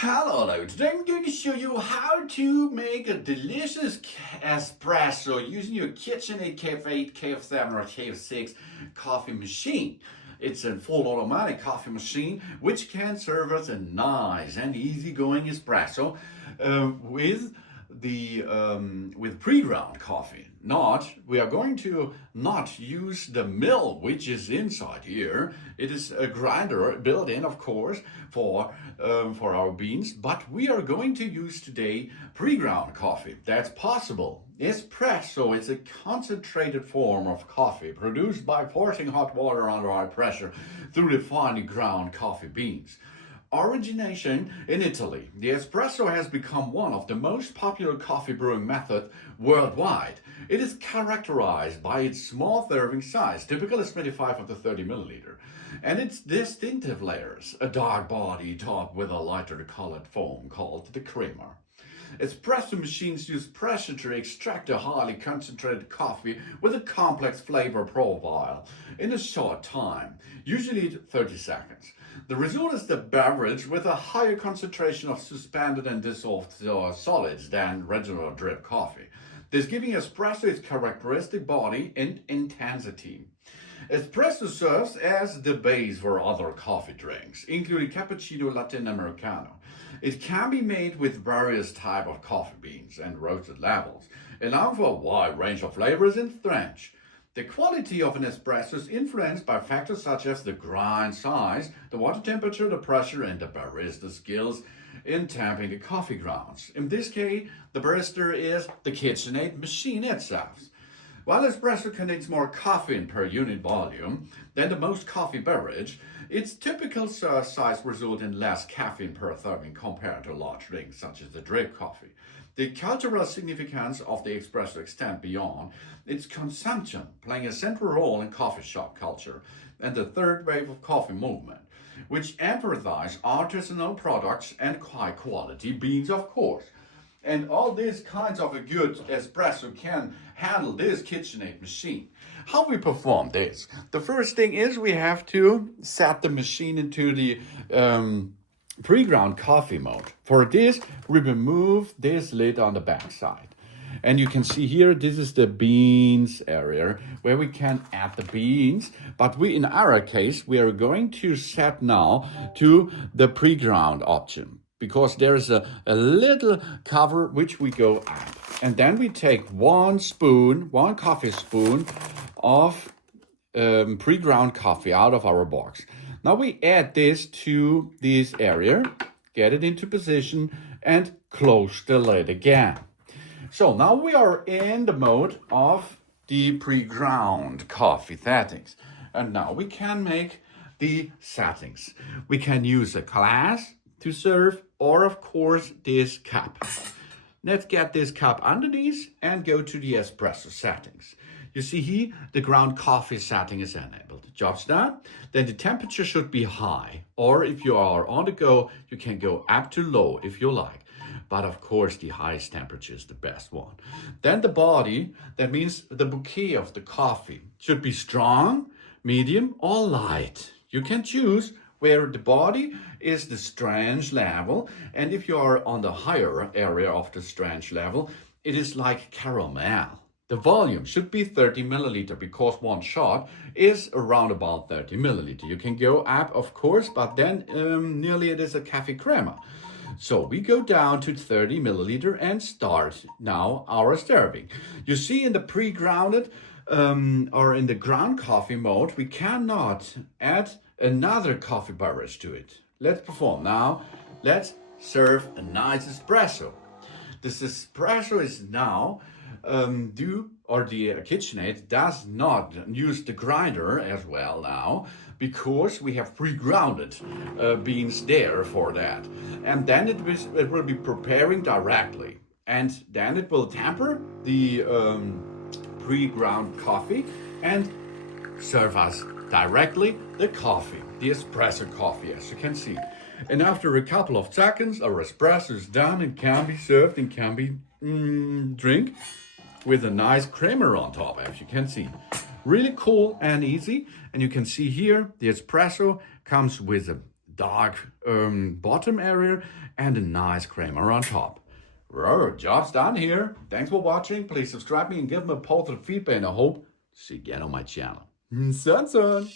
Hello, today I'm going to show you how to make a delicious espresso using your KitchenAid KF8, KF7 or KF6 coffee machine. It's a full automatic coffee machine which can serve us a nice and easygoing espresso with pre-ground coffee. We are going to not use the mill which is inside here. It is a grinder built in, of course, for our beans, but we are going to use today pre-ground coffee. That's possible. Espresso is a concentrated form of coffee produced by forcing hot water under high pressure through the finely ground coffee beans. Origination in Italy, the espresso has become one of the most popular coffee brewing methods worldwide. It is characterized by its small serving size, typical is 25 up to 30 milliliter, and its distinctive layers, a dark body topped with a lighter colored foam called the creamer. Espresso machines use pressure to extract a highly concentrated coffee with a complex flavor profile in a short time, usually 30 seconds. The result is the beverage with a higher concentration of suspended and dissolved solids than regular drip coffee, this giving espresso its characteristic body and intensity. Espresso serves as the base for other coffee drinks, including Cappuccino, Latte, and Americano. It can be made with various types of coffee beans and roasted levels, allowing for a wide range of flavors and strengths. The quality of an espresso is influenced by factors such as the grind size, the water temperature, the pressure, and the barista skills in tamping the coffee grounds. In this case, the barista is the KitchenAid machine itself. While espresso contains more caffeine per unit volume than the most coffee beverage, its typical size results in less caffeine per serving compared to large drinks such as the drip coffee. The cultural significance of the espresso extends beyond its consumption, playing a central role in coffee shop culture and the third wave of coffee movement, which emphasize artisanal products and high quality beans, of course. And all these kinds of a good espresso can handle this KitchenAid machine. How we perform this? The first thing is we have to set the machine into the pre-ground coffee mode. For this, we remove this lid on the back side. And you can see here, this is the beans area where we can add the beans. But in our case, we are going to set now to the pre-ground option, because there is a little cover which we go up. And then we take one coffee spoon of pre-ground coffee out of our box. Now we add this to this area, get it into position, and close the lid again. So now we are in the mode of the pre-ground coffee settings. And now we can make the settings. We can use a glass to serve, or of course this cup. Let's get this cup underneath and go to the espresso settings. You see here, the ground coffee setting is enabled. Job's done. Then the temperature should be high, or if you are on the go, you can go up to low if you like. But of course, the highest temperature is the best one. Then the body, that means the bouquet of the coffee, should be strong, medium, or light. You can choose where the body is the strength level, and if you are on the higher area of the strength level, it is like caramel. The volume should be 30 milliliter because one shot is around about 30 milliliter. You can go up, of course, but then nearly it is a cafe crema. So we go down to 30 milliliter and start now our serving. You see, in the pre-grounded or in the ground coffee mode, we cannot add another coffee beverage to it. Let's perform now. Let's serve a nice espresso. This espresso is now the KitchenAid does not use the grinder as well now, because we have pre-grounded beans there for that. And then it will be preparing directly. And then it will temper the pre-ground coffee and serve us directly the coffee, the espresso coffee, as you can see. And after a couple of seconds, our espresso is done and can be served and can be drink with a nice creamer on top, as you can see. Really cool and easy. And you can see here, the espresso comes with a dark bottom area and a nice creamer on top. Well, job's done here. Thanks for watching. Please subscribe me and give me a positive feedback, and I hope to see you again on my channel. Sun.